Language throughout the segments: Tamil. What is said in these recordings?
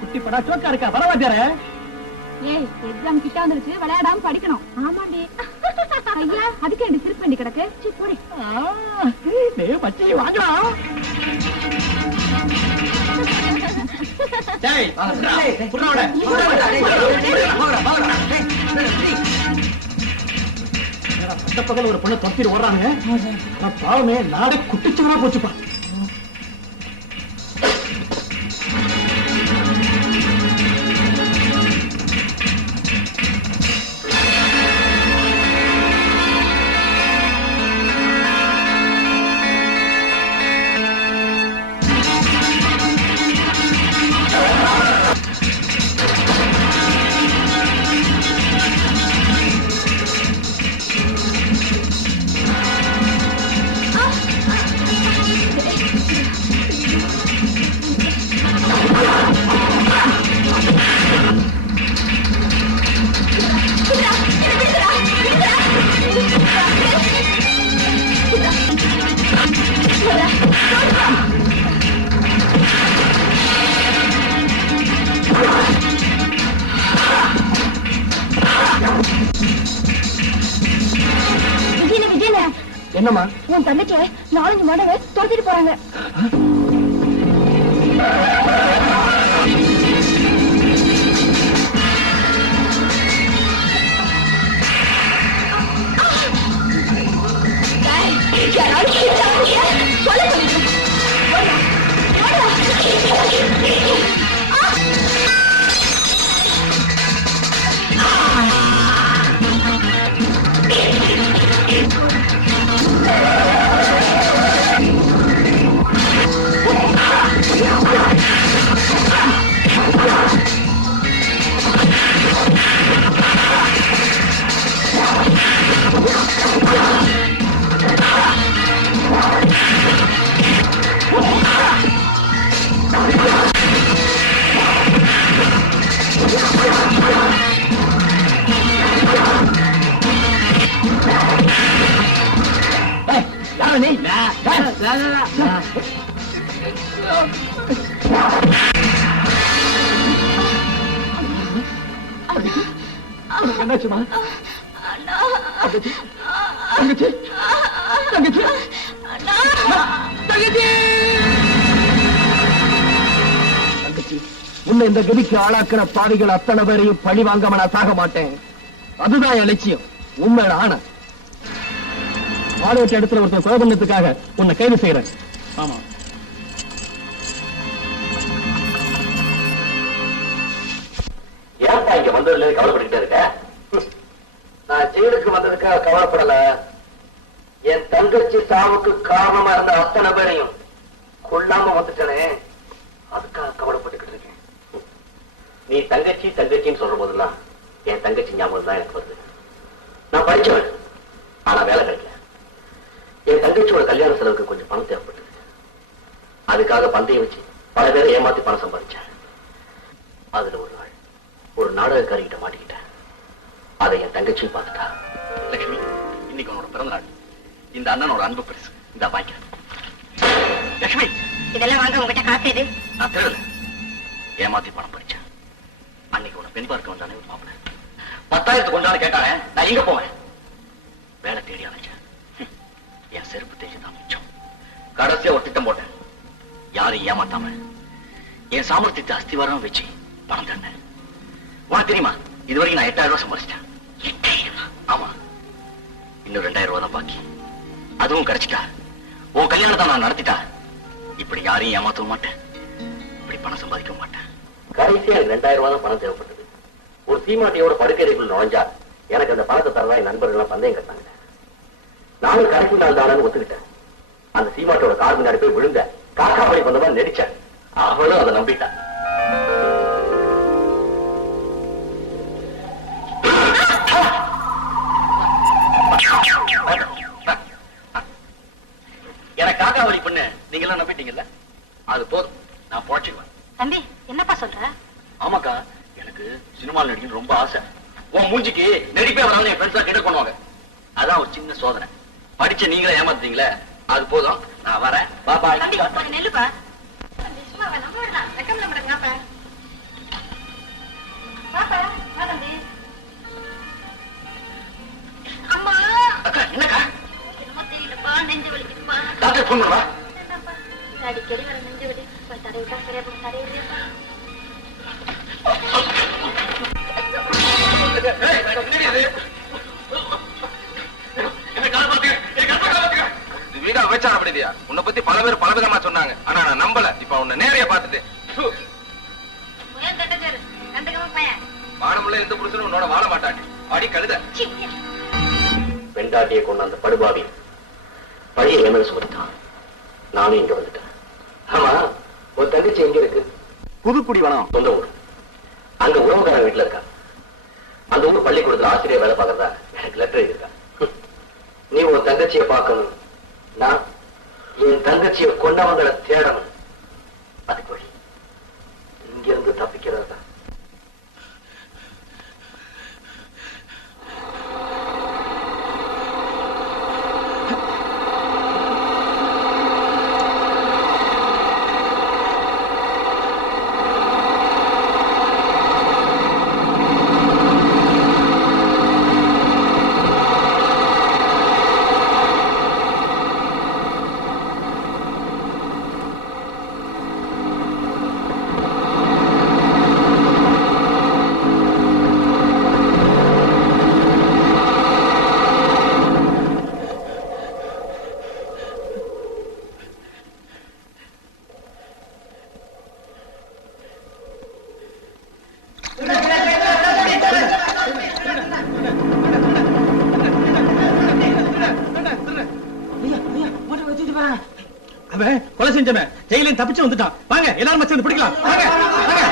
குட்டி படா சோக்கா இருக்கா வரவாத்தியார. ஏய் எக்ஸாம் கிட்ட வந்துருச்சு, விளையாடாம படிக்கணும். ஆமாண்டி. ஐயா அதுக்கு என்ன சிரிப்பண்டி கிடக்கு. சீ போடி. டேய் பச்சை வாங்கலாம். டேய் புறோட அந்த பக்கத்துல ஒரு பொண்ணை தொத்திட்டு ஓடுறாங்க. பாவமே நாடு குட்டிச்சுவா போச்சுப்பா. என்னம்மா? உன் தங்கச்சியை 4 மடங்கு துரத்திட்டு போறாங்க. என்னாச்சுமா? தங்கச்சி தங்கச்சி தங்கச்சி தங்கச்சி தங்கச்சி உன்னை இந்த கதிக்கு ஆளாக்குற பாவிகள் அத்தனை பேரையும் பழி வாங்காம நான் சாக மாட்டேன். அதுதான் என் லட்சியம். உண்மையில ஆன ஆளுவற்ற இடத்துல ஒருத்தன் கொலை பண்ணதுக்காக உன்னை கைது செய்யறேன். ஆமா ஏன்ப்பா இங்க வந்ததுல கவலைப்பட்டுட்டே இருக்க? நான் ஜெயிலுக்கு வந்ததுக்காக கவலைப்படல. என் தங்கச்சி சாவுக்கு காரணமா இருந்த அத்தனை பேரையும் கொல்லாம வந்துட்டனே, அதுக்காக கவலைப்பட்டுக்கிட்டு இருக்கேன். நீ தங்கச்சி தங்கச்சின்னு சொல்ற போதெல்லாம் என் தங்கச்சி ஞாபகம் தான் எனக்கு வருது. நான் படிச்சவன், ஆனா வேலை கிடைக்கல. என் தங்கச்சியோட கல்யாண செலவுக்கு கொஞ்சம் பணம் தேவைப்பட்டது. அதுக்காக பந்தயம் வச்சு பல பேரை ஏமாத்தி பணம் சம்பாதிச்சேன். அதுல ஒரு நாள் ஒரு நாடகக்காரிகிட்ட மாட்டிக்கிட்டேன். அதை என் தங்கச்சியும் பார்த்துட்டா. லட்சுமி, இன்னைக்கு உன்னோட பிறந்த நாள். இந்த அண்ணனோட அன்பு பரிசு இந்த வாங்கிக்கிறேன். லட்சுமி, இதெல்லாம் வாங்க உங்ககிட்ட காசு எது? நான் தெரியல, ஏமாத்தி பணம் படிச்சேன். அன்னைக்கு உன்னை பெண் பார்க்க வந்தானே ஒரு மாப்பிள்ள 10,000 கொண்டான்னு கேட்டானே, நான் எங்க போவேன்? வேலை தேடி அலைஞ்சேன். என் செருப்பு தேடி தான் மிச்சம். கடைசியா ஒரு திட்டம் போட்டேன். யாரையும் ஏமாத்தாம என் சாமர்த்தியத்தை அஸ்திவாரம் வச்சு பணம் தந்தேன். உனக்கு தெரியுமா, இதுவரைக்கும் நான் 8,000 ரூபாய் சம்பாதிச்சிட்டேன். 8,000? ஆமா, இன்னும் 2,000 ரூபாய் தான் பாக்கி. அதுவும் கிடைச்சிட்டா உன் கல்யாணத்தை நான் நடத்திட்டா இப்படி யாரையும் ஏமாத்தவும் மாட்டேன், இப்படி பணம் சம்பாதிக்கவும் மாட்டேன். கடைசியா எனக்கு 2,000 ரூபாய் தான் பணம் தேவைப்பட்டது. ஒரு சீமாட்டியோட படுக்கைக்குள் நுழைஞ்சா எனக்கு அந்த பணத்தை தரதான் என் நண்பர்கள் பந்தயம் கட்டாங்க. நானும் கடைசி நாள் தானு ஒத்துக்கிட்டேன். அந்த சீமாட்டோட கார் முன்னாடி போய் விழுந்த காக்கா படி வந்த மாதிரி நடிச்சேன். அவளும் அதை நம்பிட்டான். எனக்கு காக்கா வழி பண்ணு நீங்க எல்லாம் நம்பிட்டீங்கல்ல, அது போதும், நான் பொழைச்சுக்குவேன். தம்பி என்னப்பா சொல்ற? ஆமாக்கா, எனக்கு சினிமாவில் நடிக்கணும் ரொம்ப ஆசை. உன் மூஞ்சிக்கு நடிப்பே வராமல் என் ஃப்ரெண்ட்ஸ் கிட்ட கொண்டு வாங்க. அதான் ஒரு சின்ன சோதனை. படிச்ச நீங்களே ஏமாத்தீங்களே, அது போதும், நான் வரேன். பாப்பா நெல்லுப்பா. யாருக்கு போன் பண்ணுவா? அடிக்கடி வர நெஞ்சு விடு தடை விட்டா சரியா போகும் தடை இல்லையா வீடா விபச்சாரம் பண்ணிட்டியா? உன்னை பத்தி பல பேர் பல விதமா சொன்னாங்க. ஆனா நான் நம்பல. இப்ப உன்னை நேரைய பார்த்துட்டேன். வானமுள்ள எந்த புருஷனும் உன்னோட வாழ மாட்டாண்டி. அடி கழுத. பெண்டாட்டியை கொண்டு அந்த படுபாவி பழைய ஏமல சுமத்தான். நானும் இங்க வந்துட்டேன். ஆமா, ஒரு தங்கச்சி எங்க இருக்கு? புதுக்குடி வேணும். சொந்த ஊர். அங்க உறவுக்காரன் வீட்டுல இருக்கா. அந்த ஊர் பள்ளிக்கூடத்துல ஆசிரியர் வேலை பார்க்கறதா எனக்கு லெட்டர் எழுதிருக்கா. நீ உன் தங்கச்சியை பார்க்கணும். நான் என் தங்கச்சியை கொண்டவங்களை தேடணும். அதுக்கு வழி இங்கிருந்து தப்பிக்கிறது தான். அவன் கொலை செஞ்சவன் ஜெயிலையும் தப்பிச்சு வந்துட்டான். வாங்க எல்லாரும் மச்சந்து பிடிக்கலாம். வாங்க வாங்க.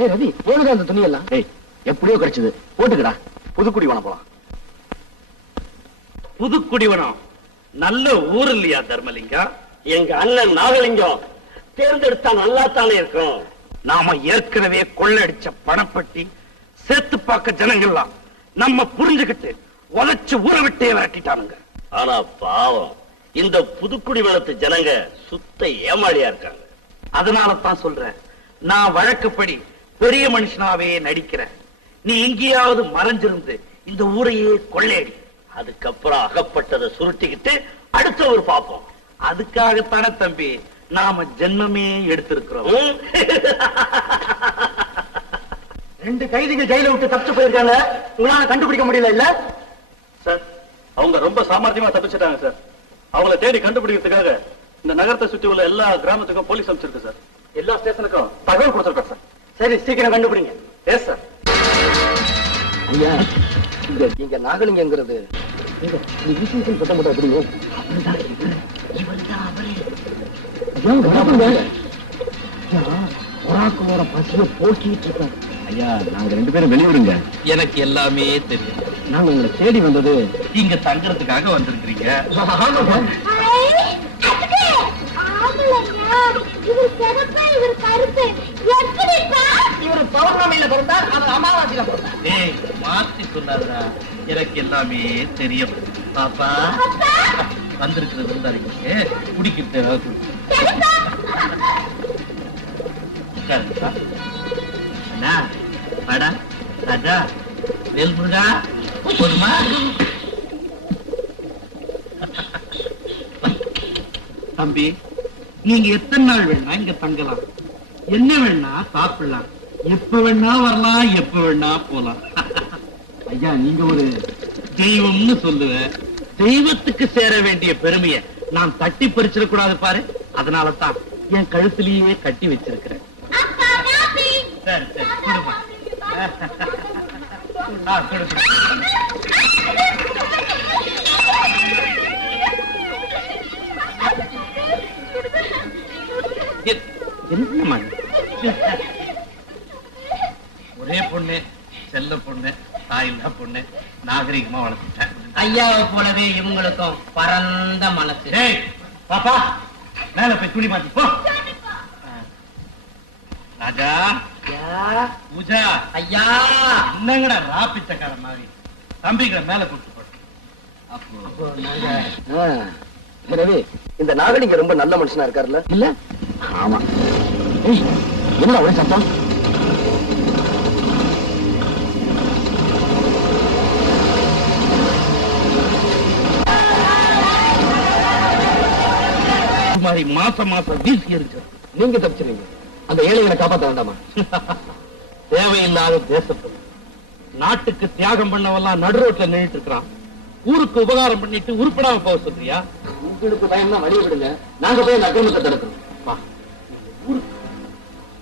ஏய் ரவி, ஏதுடா அந்த துணி எல்லாம்? ஏய், எப்படியோ கிடைச்சது, போட்டுக்கடா. புதுக்குடிவனம் போலாம். புதுக்குடிவனம் நல்ல ஊர் இல்லையா தர்மலிங்கம்? எங்க அண்ணன் நாகலிங்கம் தேர்ந்தெடுத்தா நல்லா தானே இருக்கும். நாம ஏற்கனவே கொள்ளடிச்ச பணப்பட்டி சேர்த்து பார்க்க ஜனங்கள்லாம் நம்ம புரிஞ்சுக்கிட்டு உழைச்சு ஊற விட்டே விரட்டிட்டானுங்க. ஆனா பாவம் இந்த புதுக்குடிவனத்து ஜனங்க சுத்த ஏமாளியா இருக்காங்க. அதனால தான் சொல்றேன், நான் வழக்கப்படி பெரிய மனுஷனாவே நடிக்கிறேன். நீ எங்கேயாவது மறைஞ்சிருந்து இந்த ஊரையே கொள்ளையடி. அதுக்கப்புறம் அகப்பட்டதை சுருட்டிக்கிட்டு அடுத்த ஒரு பாப்போம். அதுக்காகத்தானே தம்பி நாம ஜென்மமே எடுத்திருக்கிறோம். 2 கைதிகள் ஜெயில விட்டு தப்பிச்சு போயிருக்காங்க. உங்களால கண்டுபிடிக்க முடியல இல்ல சார்? அவங்க ரொம்ப சாமர்த்தியமா தப்பிச்சிட்டாங்க சார். அவங்கள தேடி கண்டுபிடிக்கிறதுக்காக இந்த நகரத்தை சுற்றி உள்ள எல்லா கிராமத்துக்கும் போலீஸ் அமைச்சிருக்கு சார். எல்லா ஸ்டேஷனுக்கும் தகவல் கொடுத்துருக்கோம் சார். சரி, சீக்கிரம் கண்டுபிடிங்க. Yes sir. ஐயா, இங்க நாகலிங்கங்கிறது சத்தம் போட்டு அப்படியே பசிய போக்கிட்டு இருக்காங்க. ஐயா, நாங்க 2 பேரும் வெளியூருங்க. எனக்கு எல்லாமே தெரியும். நாங்க உங்களை தேடி வந்தது இங்க தங்குறதுக்காக வந்திருக்கிறீங்க. இவர் பௌர்ணமியில பிறந்தா, அவர் அமாவாசையில பிறந்தா. ஏய், மாத்தி சொல்லாதடா, எனக்கு எல்லாமே தெரியும். பாப்பா வந்திருக்கிற விருந்தாளிக்கு குடிக்கிட்டு அண்ணா வாடா ராஜா, வேல் முருகா போதுமா? தம்பி, நீங்க எத்தனை நாள் வேணா இங்க தங்கலாம், என்ன வேணா சாப்பிடலாம், எப்ப வேணா வரலாம், எப்ப வேணா போலாம். ஐயா, நீங்க ஒரு தெய்வம்னு சொல்லுவேன். தெய்வத்துக்கு சேர வேண்டிய பெருமையை நான் தட்டி பறிச்சிடக்கூடாது பாரு. அதனாலதான் என் கழுத்திலேயே கட்டி வச்சிருக்கிறேன். சரி சரி, கொடுமா. கொடுமா. என்னம்மா ஒரே பொண்ணு, செல்ல பொண்ணு, தாயில்லா பொண்ணு, நாகரிகமா வளர்த்துட்டேன். ஐயாவை போலவே இவங்களுக்கும் பரந்த மனசு. ஏய் பாப்பா, மேல போய் துணி மாத்தி போ. ராஜா, பூஜா, ஐயா என்னங்கடா ராப்பிச்சக்கார மாதிரி தம்பிகளை மேல கூட்டு போட்டு. ரவி, இந்த நாகலிங்க ரொம்ப நல்ல மனுஷனா இருக்காருல்ல? இல்ல? ஆமா. ஏய், என்ன ஒரே சத்தம்? மாதிரி மாசம் மாசம் வீசி இருக்கு. நீங்க தப்பிச்சிருங்க, அந்த ஏழைகளை காப்பாற்ற வேண்டாமா? தேவையில்லாத தேசத்துல நாட்டுக்கு தியாகம் பண்ணவெல்லாம் நடு ரோட்ல நின்றுட்டு இருக்கிறான். ஊருக்கு உபகாரம் பண்ணிட்டு உருப்படாம போக சொல்றியா? உங்களுக்கு பயம்னா வழியை விடுங்க, நாங்க போய் நகரத்தை தடுக்கிறோம்.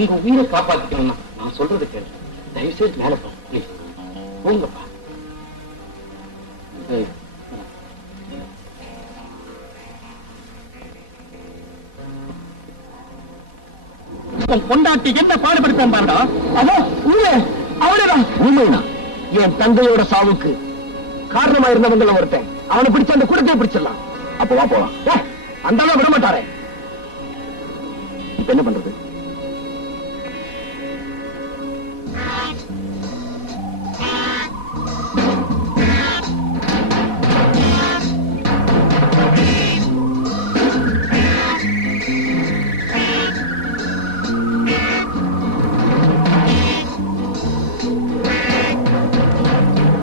உங்க உயிரை காப்பாத்திக்கணும்னா நான் சொல்றது கேளு. தயவு செய்து மேல போ, ப்ளீஸ் போங்கப்பா. பொண்டாட்டி என்ன பாடுபடுத்தான் பாருடா. அதான் அவளேதான் உண்மைனா என் தந்தையோட சாவுக்கு காரணமா இருந்தவங்கள ஒருத்தன். அவனை பிடிச்ச அந்த குடத்தை பிடிச்சிடலாம். அப்ப வா போலாம். அந்த அளவு விட மாட்டாரே. இப்ப என்ன பண்றது?